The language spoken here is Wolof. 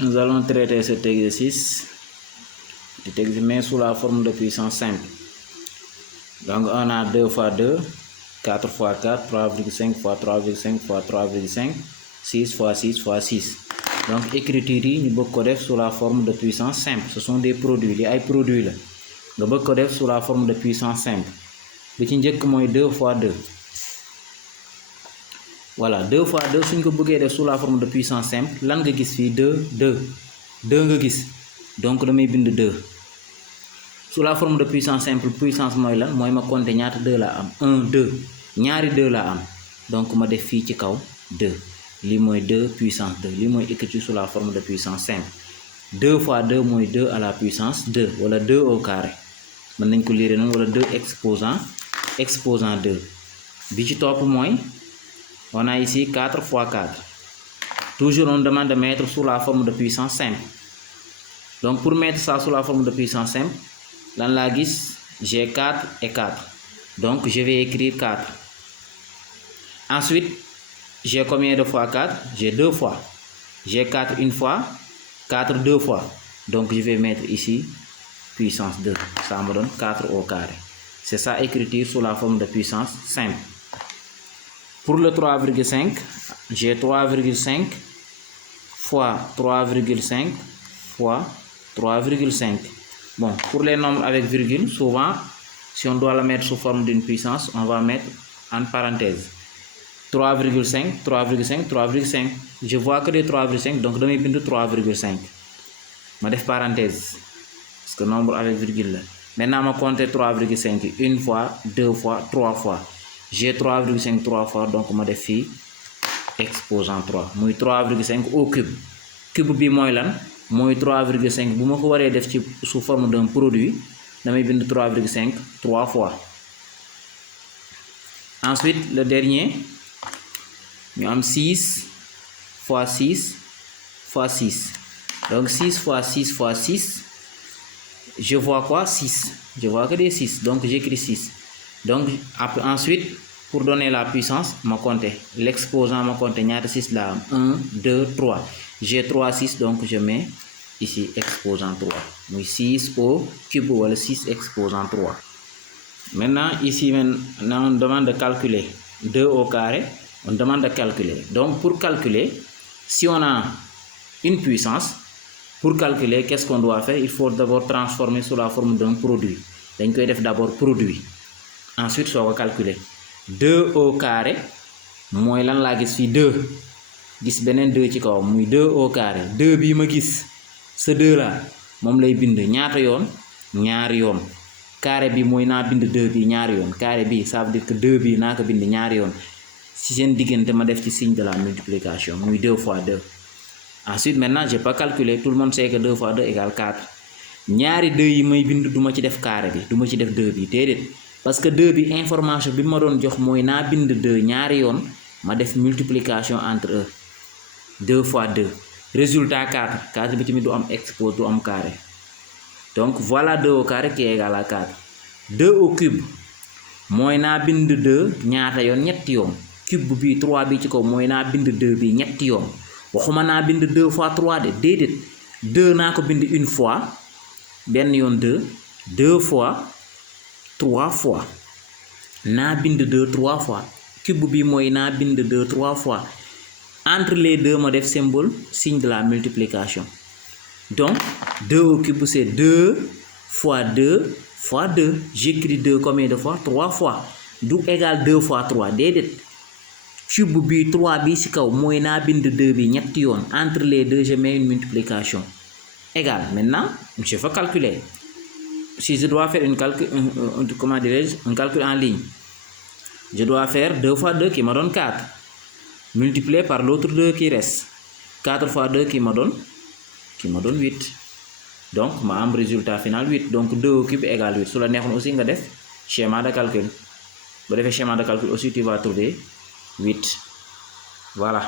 Nous allons traiter cet exercice mais sous la forme de puissance simple. Donc on a 2 fois 2, 4 fois 4, 3,5 fois 3,5 fois 3,5, 6 fois 6 fois 6. Donc écriture nous bëgg sous la forme de puissance simple. Ce sont des produits, les produits là. Nga bëgg sous la forme de puissance simple. Bi ci njëkk mooy 2 fois 2. Voilà, 2 fois 2 suñ ko bëggee def sous la forme de puissance simple lan nga gis fii 2 nga gis donc damay bind 2 sous la forme de puissance simple. Puissance mooy lan mooy ma compter ñaata 2 laa am 1 2 ñaari 2 laa am donc ma def fii ci kaw 2 lii mooy 2 puissance 2 lii mooy écriture sous la forme de puissance simple. 2 fois 2 mooy 2 à la puissance 2 wala 2 au carré mën nañ ko lire noonu wala 2 exposant 2 bi ci topp mooy on a ici 4 fois 4. Toujours on demande de mettre sous la forme de puissance simple. Donc pour mettre ça sous la forme de puissance simple, dans la guise, j'ai 4 et 4. Donc je vais écrire 4. Ensuite, j'ai combien de fois 4? J'ai 2 fois. J'ai 4 une fois, 4 2 fois. Donc je vais mettre ici puissance 2. Ça me donne 4 au carré. C'est ça écriture sous la forme de puissance simple. Pour le 3,5, j'ai 3,5 fois 3,5 fois 3,5. Bon, pour les nombres avec virgule, souvent, si on doit la mettre sous forme d'une puissance, on va mettre en parenthèse. 3,5, 3,5, 3,5. Je vois que des 3,5, donc je vais mettre 3,5. Je vais parenthèse, parce que nombre avec virgule. Là. Maintenant, je compte 3,5 une fois, 2 fois, 3 fois. J'ai 3,5 3 fois, donc je vais faire exposant 3. Moi 3,5 au cube. Cube bi mooy lan mooy 3,5 bu ma ko waree def ci sous forme d'un produit damay bind 3,5 3 fois. Ensuite le dernier ñu am 6 fois 6 fois 6. Donc 6 fois 6 fois 6, je vois quoi? 6. Je vois que des 6, donc j'écris 6. Donc ensuite pour donner la puissance ma compter l'exposant ma compter ñaata 6 là 1 2 3. J'ai 3 6, donc je mets ici exposant 3. Donc 6 au cube ou 6 exposant 3. Maintenant ici on demande de calculer 2 au carré. On demande de calculer. Donc pour calculer, si on a une puissance, pour calculer qu'est-ce qu'on doit faire? Il faut d'abord transformer sous la forme d'un produit. Dañ koy def d'abord produit. Ensuite soo ko calculer 2 au carré mooy lan laa gis fii 2 gis beneen 2 ci kaw muy 2 au carré 2 bii ma gis ce 2 là moom lay bind ñaata yoon ñaari yoon carré bi mooy naa bind 2 bi ñaari yoon carré bi ça veut dire que 2 bi naa ko bind ñaari yoon si seen diggante ma def ci signe de la multiplication muy 2 fois 2. Ensuite maintenant j'ai pas calculé, tout le monde sait que 2 fois 2 égale 4. ñaari 2 yi may bind duma ci def carré bi duma ci def 2 bi déedéet parce que 2 bi information bi ma doon jox mooy naa bind 2 ñaari yoon ma def multiplication entre eux 2 fois 2 résultat 4 bi tamit du am expose du am carré. Donc voilà 2 au carré qui est égal à 4. 2 au cube mooy naa bind 2 ñaata yoon ñetti yoon cube bi 3 bi ci kaw mooy naa bind 2 bi ñetti yoon waxuma naa bind 2 fois 3 de déedéet 2 naa ko bind une fois benn yoon 2 fois 3 fois naa bind 2 3 fois cube bi mooy naa bind 2 3 fois entre les deux ma def symbole signe de la multiplication. Donc 2 au cube c'est 2 fois 2 fois 2. J'écris 2 combien de fois? 3 fois. Du égal 2 fois 3 déedéet cube bi 3 bi ci kaw mooy naa bind 2 bi ñetti yoon entre les deux je mets une multiplication égal. Maintenant je vais calculer. Si je dois faire un calcul en ligne, je dois faire 2 fois 2 qui me donne 4, multiplié par l'autre 2 qui reste, 4 fois 2 qui me donne 8. Donc ma am résultat final 8. Donc 2 au cube égale 8. Su la neexoon aussi nga def schéma de calcul. Bu defee schéma de calcul aussi tu vas trouver 8. Voilà.